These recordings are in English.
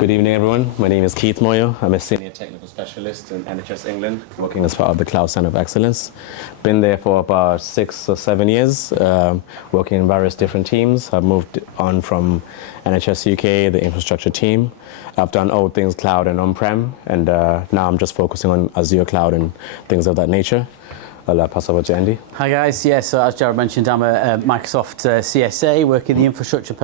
Good evening, everyone. My name is Kyiv Moyo. I'm a senior technical specialist in NHS England, working as part of the Cloud Center of Excellence. Been there for about 6 or 7 years, working in various different teams. I've moved on from NHS UK, the infrastructure team. I've done all things cloud and on-prem, and now I'm just focusing on Azure cloud and things of that nature. I'll pass over to Andy. Hi guys, so as Jared mentioned, I'm a Microsoft CSA, working in the infrastructure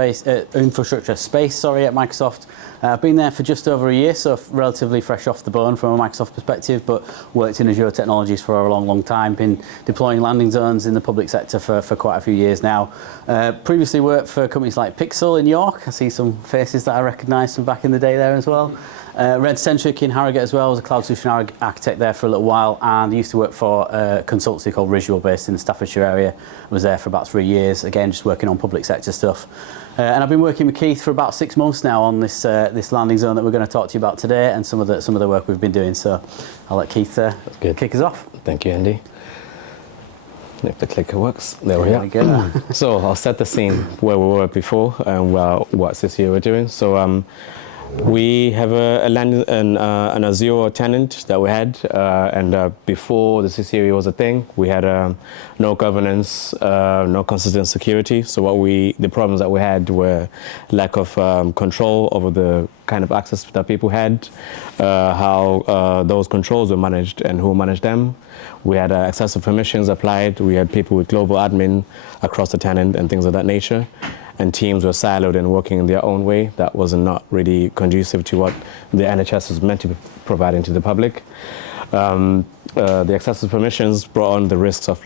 space at Microsoft. I've been there for just over a year, so relatively fresh off the bone from a Microsoft perspective, but worked in Azure technologies for a long time, been deploying landing zones in the public sector for quite a few years now. Previously worked for companies like Pixel in York. I see some faces that I recognise from back in the day there as well. Red Centric in Harrogate as well. I was a cloud solution architect there for a little while, and I used to work for a consultancy called Visual based in the Staffordshire area. I was there for about 3 years, again just working on public sector stuff. And I've been working with Keith for about 6 months now on this landing zone that we're going to talk to you about today, and some of the work we've been doing. So I'll let Keith kick us off. Thank you, Andy. If the clicker works, there we are. So I'll set the scene where we were before and what this year we're doing. So we have an Azure tenant that we had, and before the CCA was a thing, we had no governance, no consistent security. So the problems that we had were lack of control over the kind of access that people had, how those controls were managed and who managed them. We had excessive permissions applied. We had people with global admin across the tenant and things of that nature. And teams were siloed and working in their own way. That was not really conducive to what the NHS was meant to be providing to the public. The excessive permissions brought on the risks of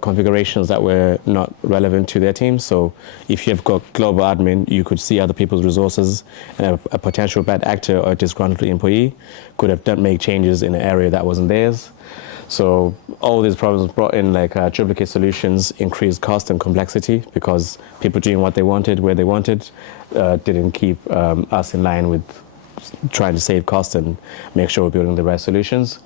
configurations that were not relevant to their team. So if you've got global admin, you could see other people's resources, and a potential bad actor or a disgruntled employee could have made changes in an area that wasn't theirs. So all these problems brought in duplicate solutions, increased cost and complexity, because people doing what they wanted, where they wanted, didn't keep us in line with trying to save costs and make sure we're building the right solutions.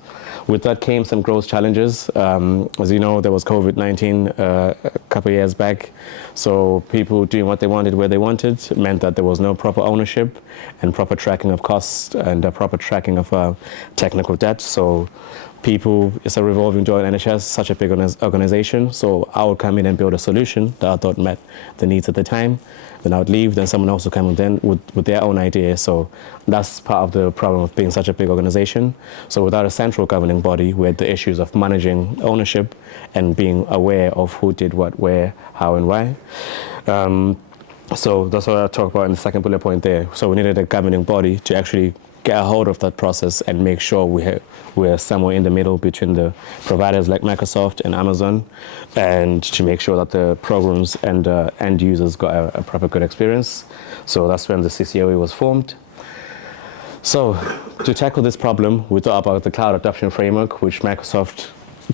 With that came some growth challenges. As you know, there was COVID-19 a couple of years back. So people doing what they wanted, where they wanted, meant that there was no proper ownership and proper tracking of costs and proper tracking of technical debt. So it's a revolving door in NHS, such a big organization. So I would come in and build a solution that I thought met the needs at the time. Then I would leave, then someone else would come in with their own idea. So that's part of the problem of being such a big organization. So without a central governing body, we had the issues of managing ownership and being aware of who did what, where, how, and why. So that's what I'll talk about in the second bullet point there. So we needed a governing body to actually get a hold of that process and make sure we're somewhere in the middle between the providers like Microsoft and Amazon, and to make sure that the programs and end users got a proper good experience. So that's when the CCOE was formed. So to tackle this problem, we thought about the cloud adoption framework, which Microsoft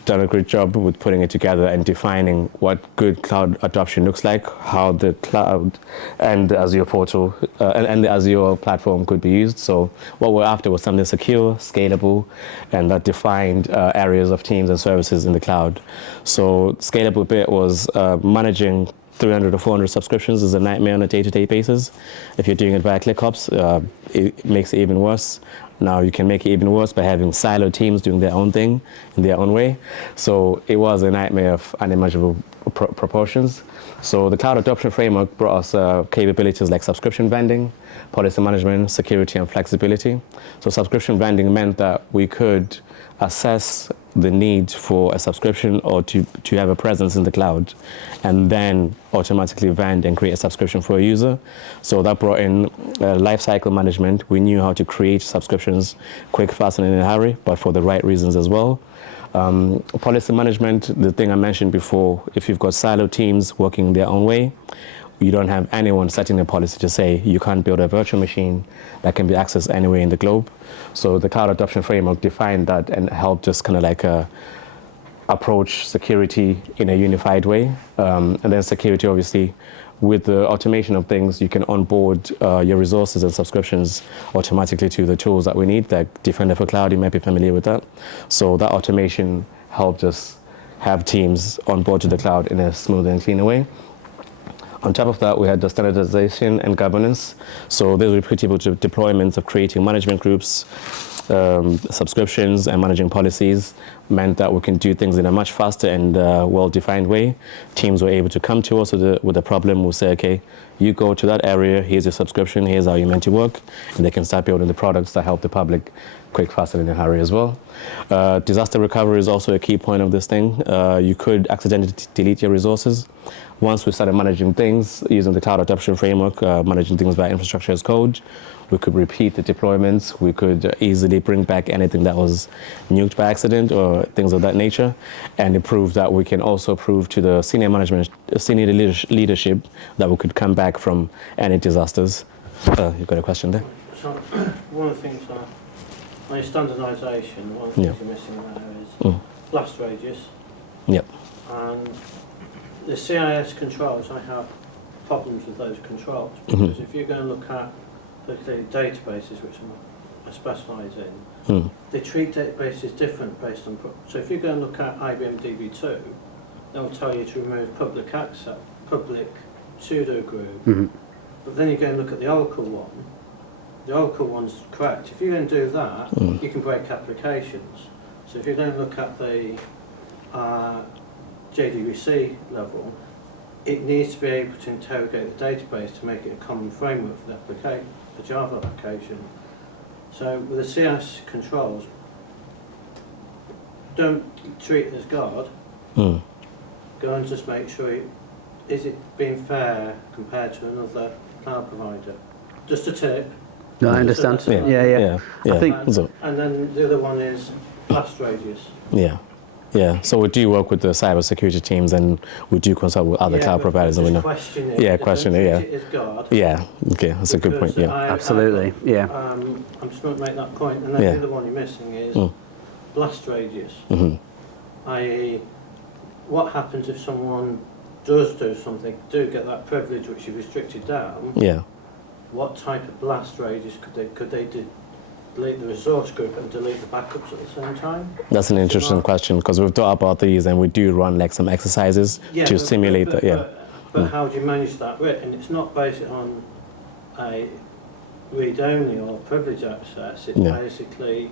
done a great job with putting it together and defining what good cloud adoption looks like, how the cloud and the Azure portal and the Azure platform could be used. So what we're after was something secure, scalable, and that defined areas of teams and services in the cloud. So scalable bit was managing 300 or 400 subscriptions is a nightmare on a day-to-day basis. If you're doing it via ClickOps, it makes it even worse. Now you can make it even worse by having siloed teams doing their own thing in their own way. So it was a nightmare of unimaginable proportions. So the cloud adoption framework brought us capabilities like subscription vending, policy management, security, and flexibility. So subscription vending meant that we could assess the need for a subscription or to have a presence in the cloud, and then automatically vend and create a subscription for a user. So that brought in lifecycle management. We knew how to create subscriptions quick, fast, and in a hurry, but for the right reasons as well. Policy management, the thing I mentioned before, if you've got silo teams working their own way, you don't have anyone setting a policy to say you can't build a virtual machine that can be accessed anywhere in the globe. So the cloud adoption framework defined that and helped us approach security in a unified way. And then security, obviously, with the automation of things, you can onboard your resources and subscriptions automatically to the tools that we need, like Defender for Cloud. You might be familiar with that. So that automation helped us have teams onboard to the cloud in a smoother and cleaner way. On top of that, we had the standardization and governance. So these were pretty much deployments of creating management groups, subscriptions, and managing policies. Meant that we can do things in a much faster and well-defined way. Teams were able to come to us with a problem. We'll say, okay, you go to that area, here's your subscription, here's how you're meant to work, and they can start building the products that help the public quick, faster, and in a hurry as well. Disaster recovery is also a key point of this thing. You could accidentally delete your resources. Once we started managing things using the cloud adoption framework, managing things via infrastructure as code, we could repeat the deployments. We could easily bring back anything that was nuked by accident or things of that nature, and it proved that we can also prove to the senior management, senior leadership, that we could come back from any disasters. You've got a question there? So one of the things on your standardisation, one of the things you're missing there is blast radius. Yep. And the CIS controls, I have problems with those controls, because if you're going to look at the databases, which I specialise in, they treat databases different based on... So if you go and look at IBM DB2, they'll tell you to remove public access, public pseudo group, but then you go and look at the Oracle one, the Oracle one's correct. If you're going to do that, you can break applications. So if you're going to look at the JDBC level, it needs to be able to interrogate the database to make it a common framework for the Java application. So with the CS controls, don't treat it as God. Go and just make sure, is it being fair compared to another cloud provider? Just a tip. No, I understand. Yeah. I think and then the other one is blast radius. Yeah, so we do work with the cybersecurity teams, and we do consult with other cloud providers. And we know. Question it. Question it. It is God. Yeah. Okay, that's a good point. Yeah. Absolutely. I'm just going to make that point, and then the other one you're missing is blast radius. I.e., what happens if someone does do something, do get that privilege which you've restricted down? Yeah. What type of blast radius could they delete the resource group and delete the backups at the same time? That's an interesting question, because we've thought about these, and we do run like some exercises to simulate that. But how do you manage that bit? And it's not based on a read-only or privilege access. It's basically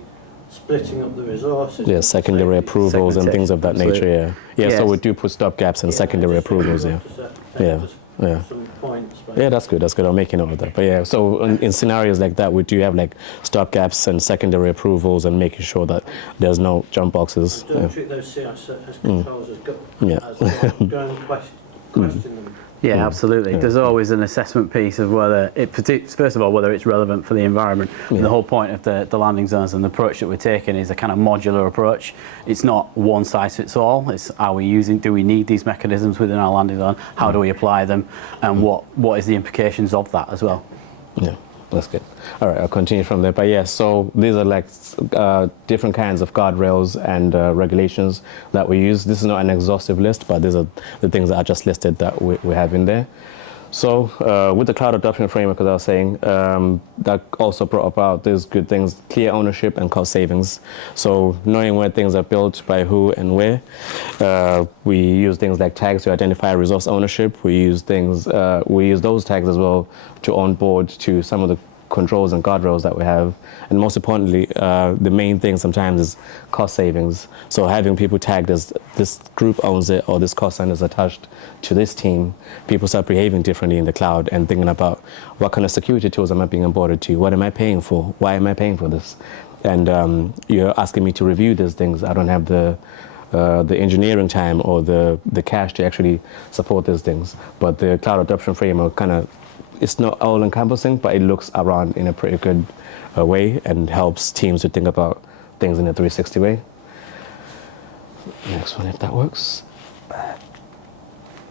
splitting up the resources. Yeah, secondary approvals and things of that nature. Yeah. So we do put stopgaps and secondary approvals. Some points. Yeah, that's good. I'll make a note of that. But yeah, so in scenarios like that, we do have like stopgaps and secondary approvals, and making sure that there's no jump boxes. Don't treat those CIS as controls as go and question them. Yeah, absolutely. There's always an assessment piece of whether first of all, whether it's relevant for the environment. And the whole point of the landing zones and the approach that we're taking is a kind of modular approach. It's not one size fits all. It's do we need these mechanisms within our landing zone? How do we apply them? And what is the implications of that as well? Yeah. That's good. All right, I'll continue from there. But yeah, so these are like different kinds of guardrails and regulations that we use. This is not an exhaustive list, but these are the things that I just listed that we have in there. So with the cloud adoption framework, as I was saying, that also brought about these good things: clear ownership and cost savings. So knowing where things are built by who and where. We use things like tags to identify resource ownership. We use those tags as well to onboard to some of the controls and guardrails that we have. And most importantly, the main thing sometimes is cost savings. So having people tagged as this group owns it, or this cost center is attached to this team, people start behaving differently in the cloud and thinking about what kind of security tools am I being onboarded to? What am I paying for? Why am I paying for this? And you're asking me to review these things. I don't have the engineering time or the cash to actually support these things. But the cloud adoption framework it's not all-encompassing, but it looks around in a pretty good way and helps teams to think about things in a 360 way. Next one, if that works.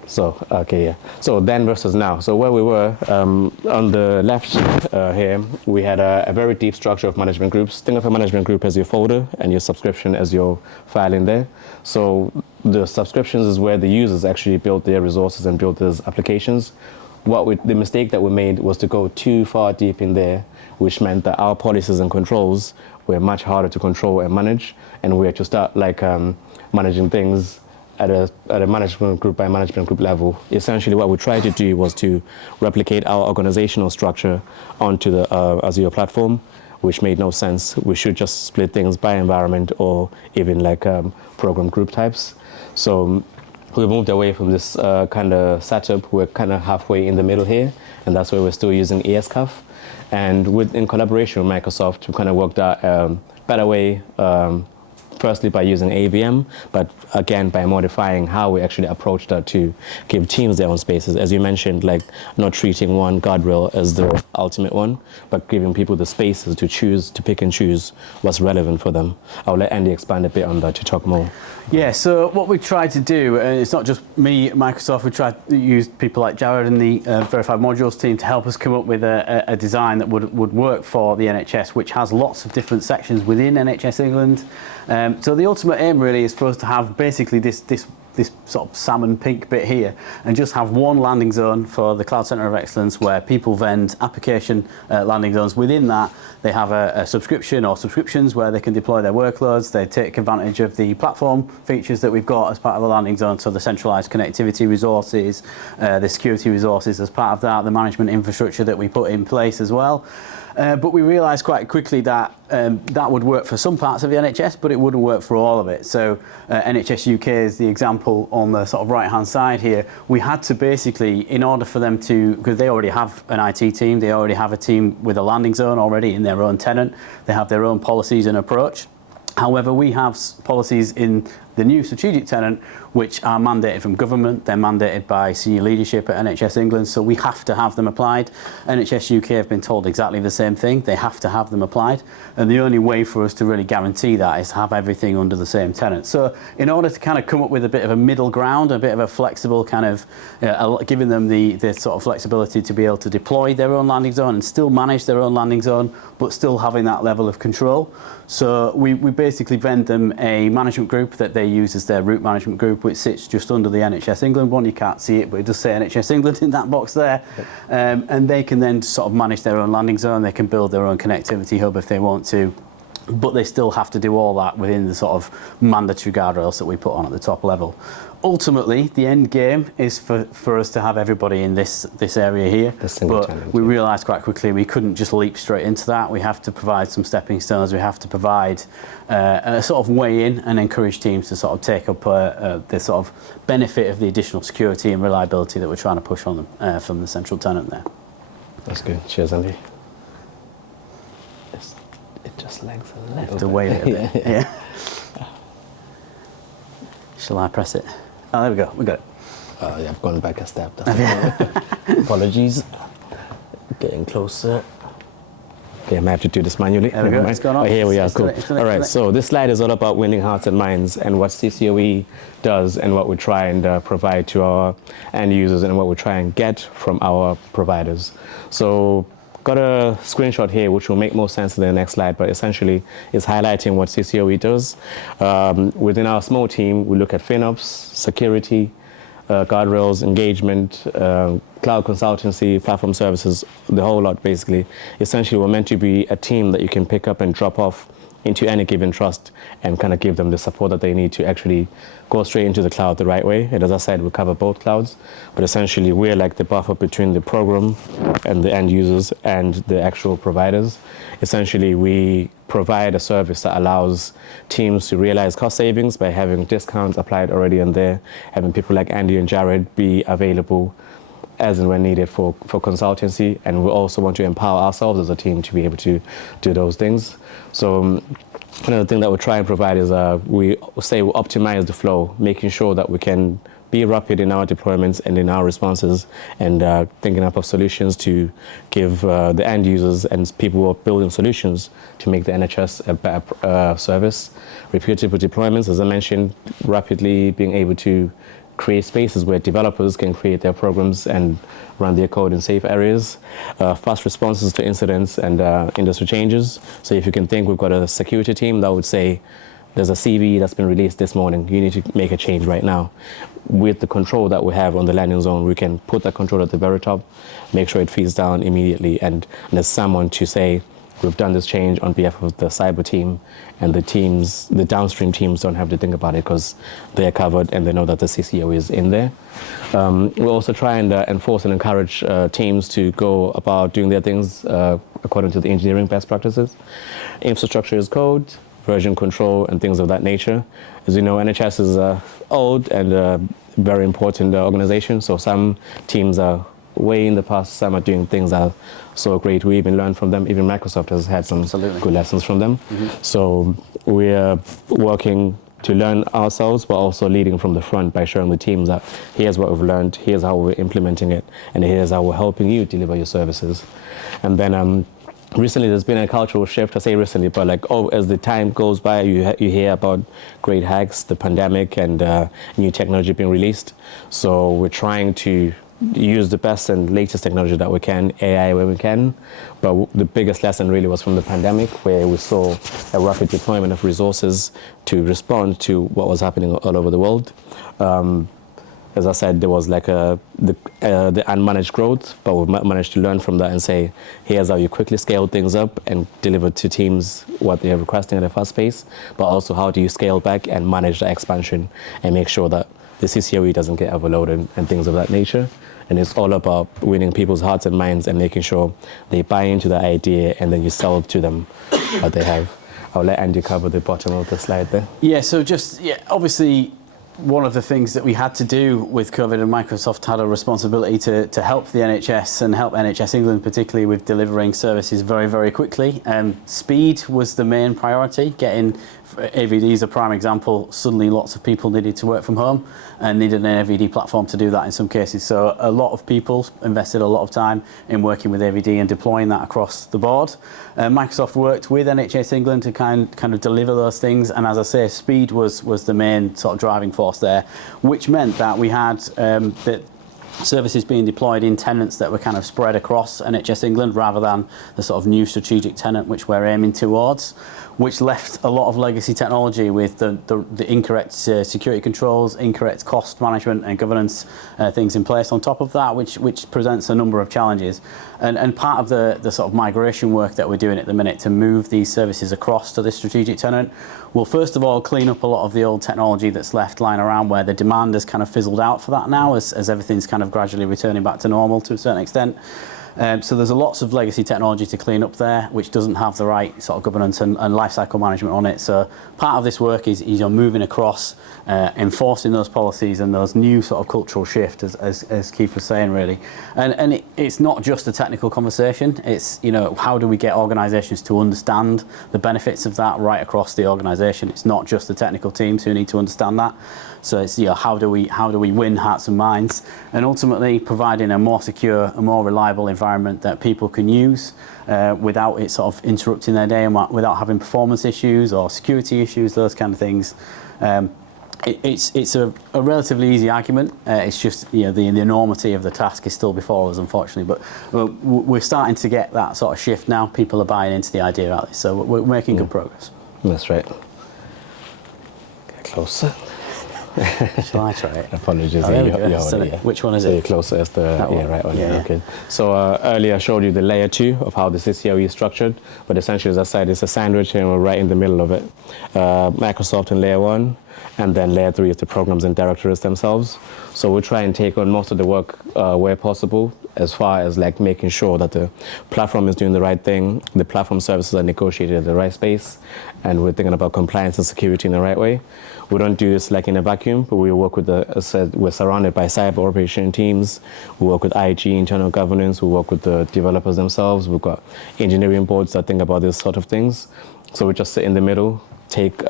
So, okay, yeah. So then versus now. So where we were, on the left here, we had a very deep structure of management groups. Think of a management group as your folder and your subscription as your file in there. So the subscriptions is where the users actually build their resources and build those applications. The mistake that we made was to go too far deep in there, which meant that our policies and controls were much harder to control and manage, and we had to start managing things at a management group by management group level. Essentially, what we tried to do was to replicate our organizational structure onto the Azure platform, which made no sense. We should just split things by environment or even like program group types. So we moved away from this kind of setup. We're kind of halfway in the middle here, and that's where we're still using ESCAF. And in collaboration with Microsoft, we kind of worked out a better way, firstly by using AVM, but again by modifying how we actually approach that to give teams their own spaces. As you mentioned, like not treating one guardrail as the ultimate one, but giving people the spaces to choose, to pick and choose what's relevant for them. I'll let Andy expand a bit on that to talk more. Yeah, so what we tried to do, and it's not just me at Microsoft, we tried to use people like Jared and the Verified Modules team to help us come up with a design that would work for the NHS, which has lots of different sections within NHS England. So the ultimate aim really is for us to have basically this sort of salmon pink bit here, and just have one landing zone for the Cloud Centre of Excellence where people vend application landing zones. Within that, they have a subscription or subscriptions where they can deploy their workloads. They take advantage of the platform features that we've got as part of the landing zone, so the centralized connectivity resources, the security resources as part of that, the management infrastructure that we put in place as well. But we realised quite quickly that that would work for some parts of the NHS, but it wouldn't work for all of it. So NHS UK is the example on the sort of right-hand side here. We had to basically, in order for them to, because they already have an IT team, they already have a team with a landing zone already in their own tenant, they have their own policies and approach. However, we have policies in the new strategic tenant which are mandated from government. They're mandated by senior leadership at NHS England, so we have to have them applied. NHS UK have been told exactly the same thing. They have to have them applied, and the only way for us to really guarantee that is to have everything under the same tenant. So in order to kind of come up with a bit of a middle ground, a bit of a flexible kind of giving them the sort of flexibility to be able to deploy their own landing zone and still manage their own landing zone, but still having that level of control. So we basically vend them a management group that they use as their route management group, which sits just under the NHS England one. You can't see it, but it does say NHS England in that box there. And they can then sort of manage their own landing zone. They can build their own connectivity hub if they want to, but they still have to do all that within the sort of mandatory guardrails that we put on at the top level. Ultimately, the end game is for us to have everybody in this area here, but we realised quite quickly we couldn't just leap straight into that. We have to provide some stepping stones. We have to provide a sort of way in and encourage teams to sort of take up the sort of benefit of the additional security and reliability that we're trying to push on them from the central tenant there. That's good. Cheers, Andy. It just lags a little bit. To wave it a bit. Yeah. Shall I press it? Oh, there we go. We got it. Yeah, I've gone back a step. Apologies. Getting closer. Okay, I might have to do this manually. There we go. It's gone off. Oh, here we are. Cool. All right. It. So this slide is all about winning hearts and minds, and what CCOE does, and what we try and provide to our end users, and what we try and get from our providers. So, got a screenshot here which will make more sense in the next slide, but essentially it's highlighting what CCOE does. Within our small team, we look at FinOps, security, guardrails, engagement, cloud consultancy, platform services, the whole lot basically. Essentially, we're meant to be a team that you can pick up and drop off into any given trust and kind of give them the support that they need to actually go straight into the cloud the right way. And as I said, we cover both clouds, but essentially we're like the buffer between the program and the end users and the actual providers. Essentially, we provide a service that allows teams to realize cost savings by having discounts applied already on there, having people like Andy and Jared be available as and when needed for consultancy, and we also want to empower ourselves as a team to be able to do those things. So another thing that we try and provide is we optimize the flow, making sure that we can be rapid in our deployments and in our responses, and thinking up of solutions to give the end users and people who are building solutions to make the NHS a better service. Repeatable deployments, as I mentioned, rapidly being able to create spaces where developers can create their programs and run their code in safe areas, fast responses to incidents and industry changes. So if you can think, we've got a security team that would say, there's a CV that's been released this morning, you need to make a change right now. With the control that we have on the landing zone, we can put that control at the very top, make sure it feeds down immediately, and there's someone to say, we've done this change on behalf of the cyber team, and the downstream teams don't have to think about it because they're covered and they know that the CCO is in there. We also try and enforce and encourage teams to go about doing their things according to the engineering best practices. Infrastructure as code, version control, and things of that nature. As you know, NHS is old and a very important organization, so some teams are way in the past, some are doing things that are so great. We even learn from them. Even Microsoft has had some good lessons from them. So we're working to learn ourselves, but also leading from the front by showing the teams that here's what we've learned, here's how we're implementing it, and here's how we're helping you deliver your services. And then recently there's been a cultural shift. I say recently, but like, as the time goes by, you hear about great hacks, the pandemic, and new technology being released. So we're trying to use the best and latest technology that we can, AI where we can. But the biggest lesson really was from the pandemic, where we saw a rapid deployment of resources to respond to what was happening all over the world. As I said, there was like the unmanaged growth, but we've managed to learn from that and say, here's how you quickly scale things up and deliver to teams what they're requesting at a fast pace, but also how do you scale back and manage the expansion and make sure that the CCOE doesn't get overloaded and things of that nature. And it's all about winning people's hearts and minds and making sure they buy into the idea, and then you sell to them what they have. I'll let Andy cover the bottom of the slide there. Yeah, so obviously, one of the things that we had to do with COVID, and Microsoft had a responsibility to help the NHS and help NHS England particularly with delivering services very, very quickly. Speed was the main priority. Getting AVD is a prime example. Suddenly lots of people needed to work from home and needed an AVD platform to do that in some cases. So a lot of people invested a lot of time in working with AVD and deploying that across the board. Microsoft worked with NHS England to kind of deliver those things, and as I say, speed was the main sort of driving force there, which meant that we had the services being deployed in tenants that were kind of spread across NHS England rather than the sort of new strategic tenant which we're aiming towards, which left a lot of legacy technology with the incorrect security controls, incorrect cost management and governance things in place on top of that, which presents a number of challenges. And part of the sort of migration work that we're doing at the minute to move these services across to this strategic tenant will first of all clean up a lot of the old technology that's left lying around where the demand has kind of fizzled out for that now as everything's kind of gradually returning back to normal to a certain extent. So there's lots of legacy technology to clean up there, which doesn't have the right sort of governance and lifecycle management on it. So part of this work is you're moving across, enforcing those policies and those new sort of cultural shift, as Keith was saying, really. And it's not just a technical conversation. It's, how do we get organisations to understand the benefits of that right across the organisation? It's not just the technical teams who need to understand that. So it's, how do we win hearts and minds, and ultimately providing a more secure, a more reliable environment that people can use without it sort of interrupting their day and without having performance issues or security issues, those kind of things. It's a relatively easy argument. It's just the enormity of the task is still before us, unfortunately. But we're starting to get that sort of shift now. People are buying into the idea of this, so we're making good progress. That's right. Get closer. Shall I try it? Apologies. Which one is so it? You're closer as the right one. Yeah. Okay. So earlier I showed you the layer 2 of how the CCOE is structured, but essentially, as I said, it's a sandwich and we're right in the middle of it. Microsoft in layer 1, and then layer 3 is the programs and directories themselves. So we try and take on most of the work where possible, as far as like making sure that the platform is doing the right thing, the platform services are negotiated at the right space, and we're thinking about compliance and security in the right way. We don't do this like in a vacuum, but we work with we're surrounded by cyber operation teams. We work with IG, internal governance. We work with the developers themselves. We've got engineering boards that think about this sort of things. So we just sit in the middle, take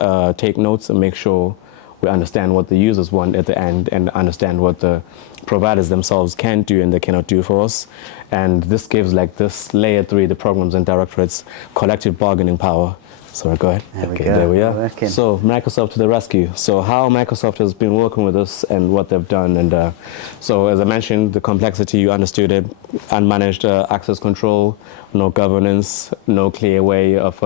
notes, and make sure we understand what the users want at the end and understand what the providers themselves can do and they cannot do for us. And this gives like this layer 3, the programs and directorates, collective bargaining power. So go ahead. There we are. So Microsoft to the rescue. So how Microsoft has been working with us and what they've done. And so as I mentioned, the complexity, you understood it, unmanaged access control, no governance, no clear way of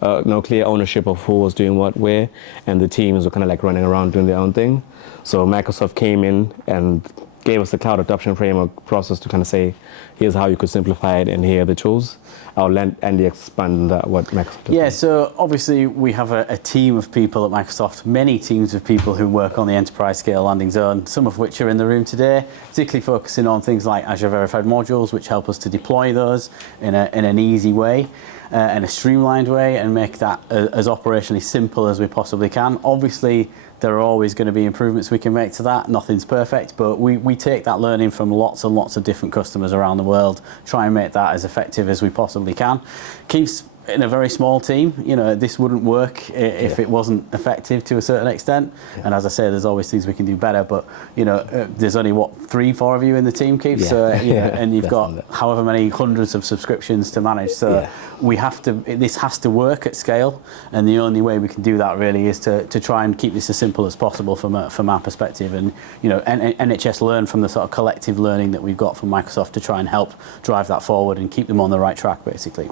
no clear ownership of who was doing what where, and the teams were kind of like running around doing their own thing. So Microsoft came in and gave us the cloud adoption framework process to kind of say, here's how you could simplify it, and here are the tools. I'll let Andy expand that, what Microsoft does. Yeah, so obviously we have a team of people at Microsoft, many teams of people who work on the enterprise scale landing zone, some of which are in the room today, particularly focusing on things like Azure Verified Modules, which help us to deploy those in an easy way. In a streamlined way, and make that as operationally simple as we possibly can. Obviously, there are always going to be improvements we can make to that. Nothing's perfect, but we take that learning from lots and lots of different customers around the world, try and make that as effective as we possibly can. Keeps in a very small team, you know, this wouldn't work if it wasn't effective to a certain extent. Yeah. And as I say, there's always things we can do better, but you know, there's only what, 3-4 of you in the team, Kyiv? Yeah. So, and you've got however many hundreds of subscriptions to manage. So we have to, this has to work at scale, and the only way we can do that really is to try and keep this as simple as possible from our perspective. And you know, NHS learn from the sort of collective learning that we've got from Microsoft to try and help drive that forward and keep them on the right track, basically.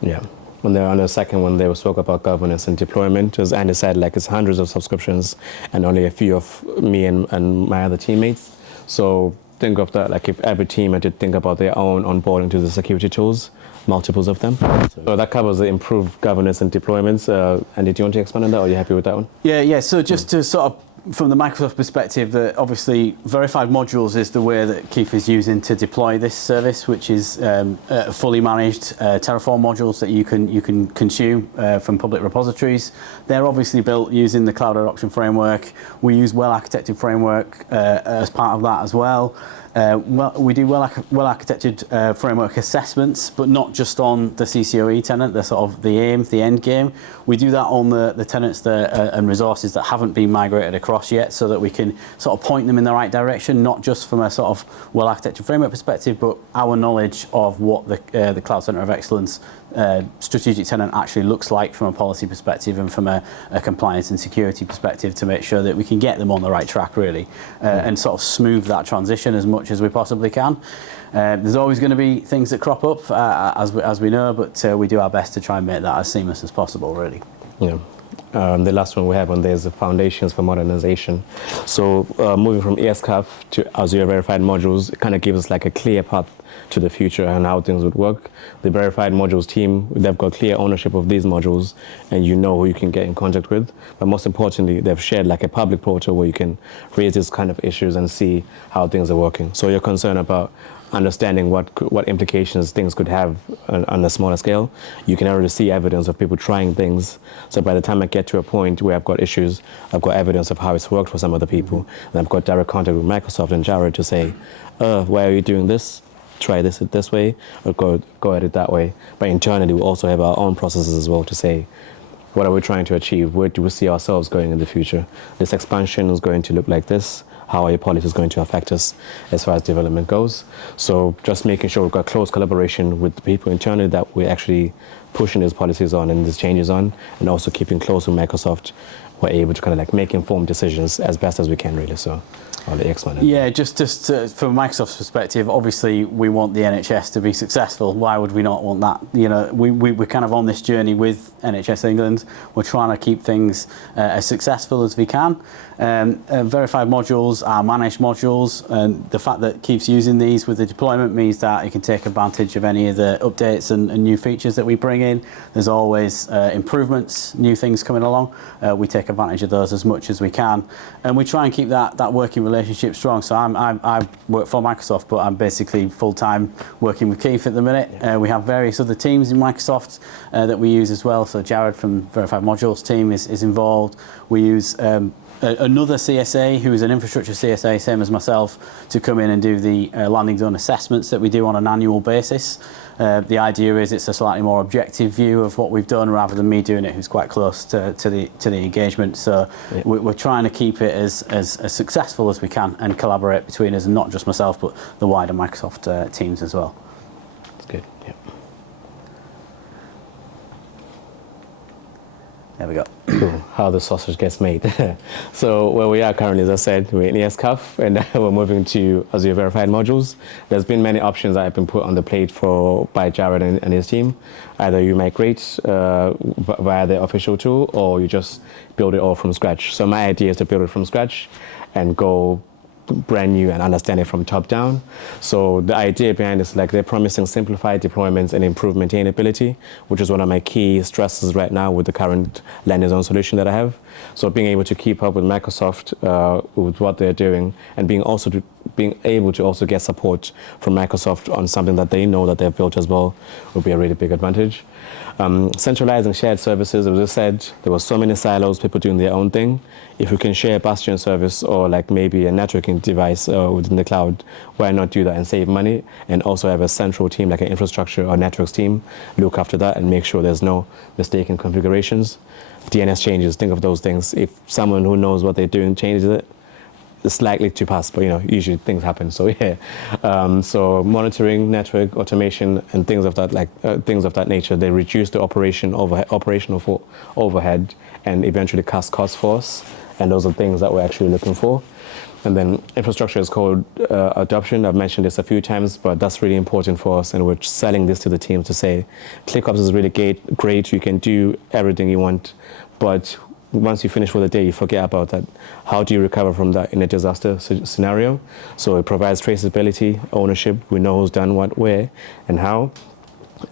Yeah. When they're on the second one, they spoke about governance and deployment. As Andy said, like it's hundreds of subscriptions and only a few of me and my other teammates. So think of that, like if every team had to think about their own onboarding to the security tools, multiples of them. So that covers the improved governance and deployments. Andy, do you want to expand on that, or are you happy with that one? Yeah. So just to sort of, from the Microsoft perspective, that obviously verified modules is the way that Kyiv is using to deploy this service, which is fully managed Terraform modules that you can consume from public repositories. They're obviously built using the cloud adoption framework. We use well-architected framework as part of that as well. We do well-architected framework assessments, but not just on the CCOE tenant, the sort of the aim, the end game. We do that on the tenants and resources that haven't been migrated across yet, so that we can sort of point them in the right direction, not just from a sort of well-architected framework perspective, but our knowledge of what the Cloud Centre of Excellence strategic tenant actually looks like from a policy perspective and from a compliance and security perspective, to make sure that we can get them on the right track, really, and sort of smooth that transition as much as we possibly can. There's always going to be things that crop up, as we know, but we do our best to try and make that as seamless as possible, really. Yeah. The last one we have on there is the foundations for modernization. So moving from ESCAF to Azure Verified Modules, it kind of gives us like a clear path to the future and how things would work. The Verified Modules team, they've got clear ownership of these modules, and you know who you can get in contact with. But most importantly, they've shared like a public portal where you can raise these kind of issues and see how things are working. So you're concerned about understanding what implications things could have on a smaller scale. You can already see evidence of people trying things. So by the time I get to a point where I've got issues, I've got evidence of how it's worked for some other people. And I've got direct contact with Microsoft and Jared to say, why are you doing this? Try this way, or go at it that way. But internally, we also have our own processes as well to say, what are we trying to achieve? Where do we see ourselves going in the future? This expansion is going to look like this. How are your policies going to affect us as far as development goes? So just making sure we've got close collaboration with the people internally that we're actually pushing these policies on and these changes on, and also keeping close with Microsoft. We're able to kind of like make informed decisions as best as we can, really. So I'll let you explain it. Yeah, just from Microsoft's perspective, obviously we want the NHS to be successful. Why would we not want that? You know, we're kind of on this journey with NHS England. We're trying to keep things as successful as we can. Verified modules are managed modules, and the fact that Kyiv's using these with the deployment means that it can take advantage of any of the updates and new features that we bring in. There's always improvements, new things coming along. We take advantage of those as much as we can, and we try and keep that working relationship strong. So I work for Microsoft, but I'm basically full-time working with Kyiv at the minute. Yeah. We have various other teams in Microsoft that we use as well. So Jared from Verified Modules team is involved. We use another CSA, who is an infrastructure CSA, same as myself, to come in and do the landing zone assessments that we do on an annual basis. The idea is it's a slightly more objective view of what we've done, rather than me doing it, who's quite close to the engagement. So yeah, we're trying to keep it as successful as we can and collaborate between us, and not just myself, but the wider Microsoft teams as well. That's good. Yeah. There we go. Cool. How the sausage gets made. So where we are currently, as I said, we're in ESCAF, and we're moving to Azure Verified Modules. There's been many options that have been put on the plate by Jared and his team. Either you migrate via the official tool, or you just build it all from scratch. So my idea is to build it from scratch and go brand new and understand it from top down. So the idea behind this is like they're promising simplified deployments and improved maintainability, which is one of my key stresses right now with the current landing zone solution that I have. So being able to keep up with Microsoft with what they're doing, and being able to also get support from Microsoft on something that they know that they've built as well will be a really big advantage. Centralizing shared services, as I said, there were so many silos, people doing their own thing. If we can share a Bastion service or like maybe a networking device within the cloud, why not do that and save money, and also have a central team like an infrastructure or networks team look after that and make sure there's no mistaken configurations. DNS changes, think of those things. If someone who knows what they're doing changes it, it's likely to pass, but usually things happen. So yeah, so monitoring, network automation, and things of that nature, they reduce the operational overhead and eventually cut costs for us. And those are things that we're actually looking for. And then infrastructure as code adoption. I've mentioned this a few times, but that's really important for us. And we're selling this to the team to say, ClickOps is really great. You can do everything you want, but once you finish for the day, you forget about that. How do you recover from that in a disaster scenario? So it provides traceability, ownership. We know who's done what, where, and how.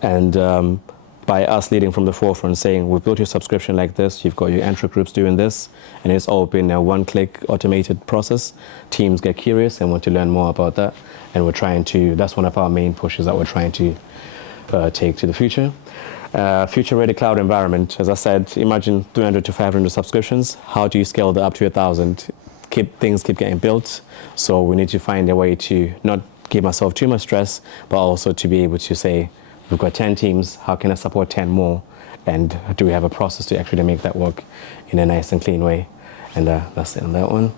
And by us leading from the forefront, saying, we've built your subscription like this, you've got your entry groups doing this, and it's all been a one-click automated process. Teams get curious and want to learn more about that. And that's one of our main pushes that we're trying to take to the future. Future-ready cloud environment. As I said, imagine 300 to 500 subscriptions. How do you scale that up to 1,000? Things keep getting built. So we need to find a way to not give myself too much stress, but also to be able to say, we've got 10 teams, how can I support 10 more? And do we have a process to actually make that work in a nice and clean way? And that's it on that one.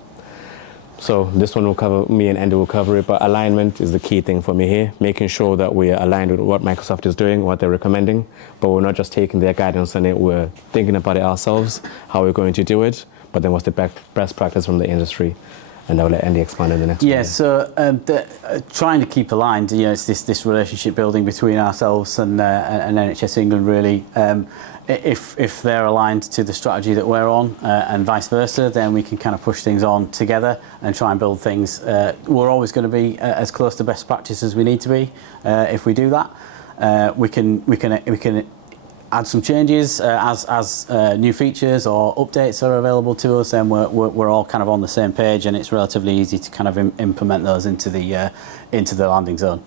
So this one will cover, me and Andy will cover it, but alignment is the key thing for me here, making sure that we are aligned with what Microsoft is doing, what they're recommending, but we're not just taking their guidance on it, we're thinking about it ourselves, how we're going to do it, but then what's the best practice from the industry. And I'll let Andy expand on the next one. Yeah, so trying to keep aligned, it's this relationship building between ourselves and NHS England really. If they're aligned to the strategy that we're on and vice versa, then we can kind of push things on together and try and build things. We're always going to be as close to best practice as we need to be. If we do that, we can add some changes as new features or updates are available to us, and we're all kind of on the same page, and it's relatively easy to kind of implement those into the landing zone.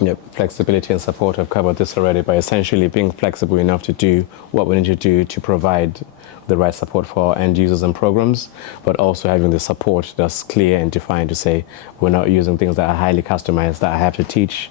Yep, flexibility and support. I've covered this already, but essentially being flexible enough to do what we need to do to provide the right support for our end users and programs, but also having the support that's clear and defined to say we're not using things that are highly customized that I have to teach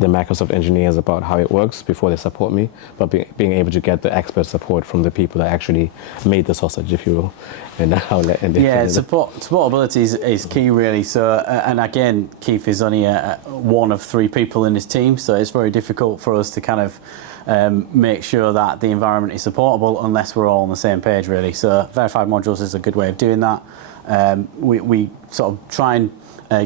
the Microsoft engineers about how it works before they support me, but being able to get the expert support from the people that actually made the sausage, if you will. And I'll let Andy. Yeah, supportability is key, really. So, and again, Kyiv is only one of 3 people in his team, so it's very difficult for us to kind of make sure that the environment is supportable unless we're all on the same page, really. So, verified modules is a good way of doing that. We sort of try and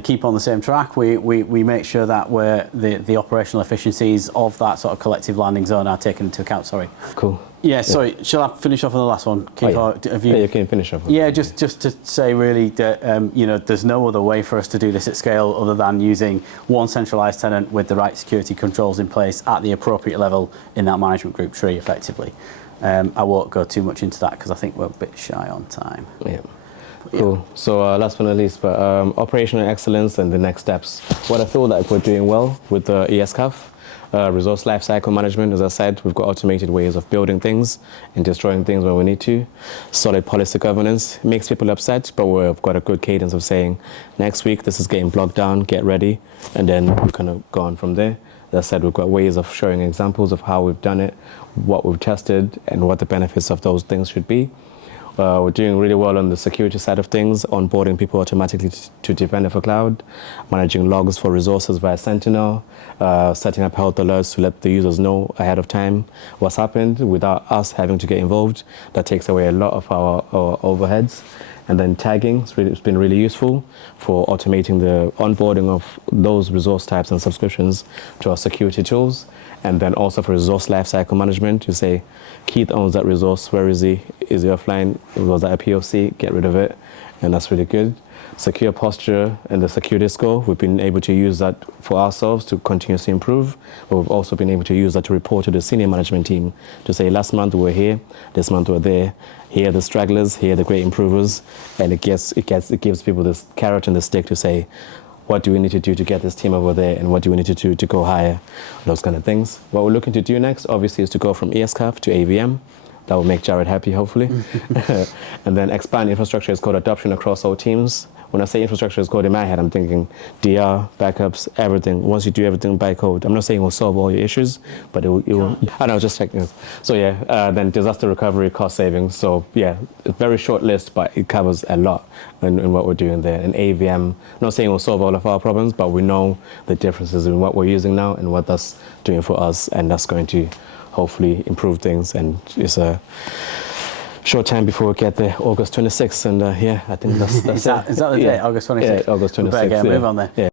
keep on the same track. We make sure that the operational efficiencies of that sort of collective landing zone are taken into account. Sorry. Cool. Yeah. Sorry. Shall I finish off on the last one? Kyiv, you can finish off. Yeah. Just to say really that there's no other way for us to do this at scale other than using one centralized tenant with the right security controls in place at the appropriate level in that management group tree, effectively. I won't go too much into that because I think we're a bit shy on time. Yeah. Cool. So last but not least, but operational excellence and the next steps. What I feel like we're doing well with the ESCAF, resource lifecycle management. As I said, we've got automated ways of building things and destroying things when we need to. Solid policy governance. It makes people upset, but we've got a good cadence of saying, next week this is getting blocked down, get ready, and then we kind of go on from there. As I said, we've got ways of showing examples of how we've done it, what we've tested, and what the benefits of those things should be. We're doing really well on the security side of things, onboarding people automatically to Defender for Cloud, managing logs for resources via Sentinel, setting up health alerts to let the users know ahead of time what's happened without us having to get involved. That takes away a lot of our overheads. And then tagging, it's been really useful for automating the onboarding of those resource types and subscriptions to our security tools. And then also for resource lifecycle management, you say, Keith owns that resource, where is he? Is he offline? Was that a POC? Get rid of it. And that's really good. secure posture and the security score. We've been able to use that for ourselves to continuously improve. But we've also been able to use that to report to the senior management team to say, last month we were here, this month we're there. Here are the stragglers, here are the great improvers, and it gives people this carrot and the stick to say, what do we need to do to get this team over there, and what do we need to do to go higher, those kind of things. What we're looking to do next, obviously, is to go from ESCAF to AVM. That will make Jared happy, hopefully. And then expand infrastructure as code adoption across all teams. When I say infrastructure as code in my head, I'm thinking DR, backups, everything. Once you do everything by code, I'm not saying it will solve all your issues, but it will. I know, just checking. So yeah, then disaster recovery, cost savings. So yeah, a very short list, but it covers a lot in what we're doing there. And AVM, not saying it will solve all of our problems, but we know the differences in what we're using now and what that's doing for us, and that's going to hopefully improve things. And it's a short time before we get there, August 26th, and yeah, I think that's is that the date, August 26th? Yeah, August 26th. We better get a move on there. Yeah.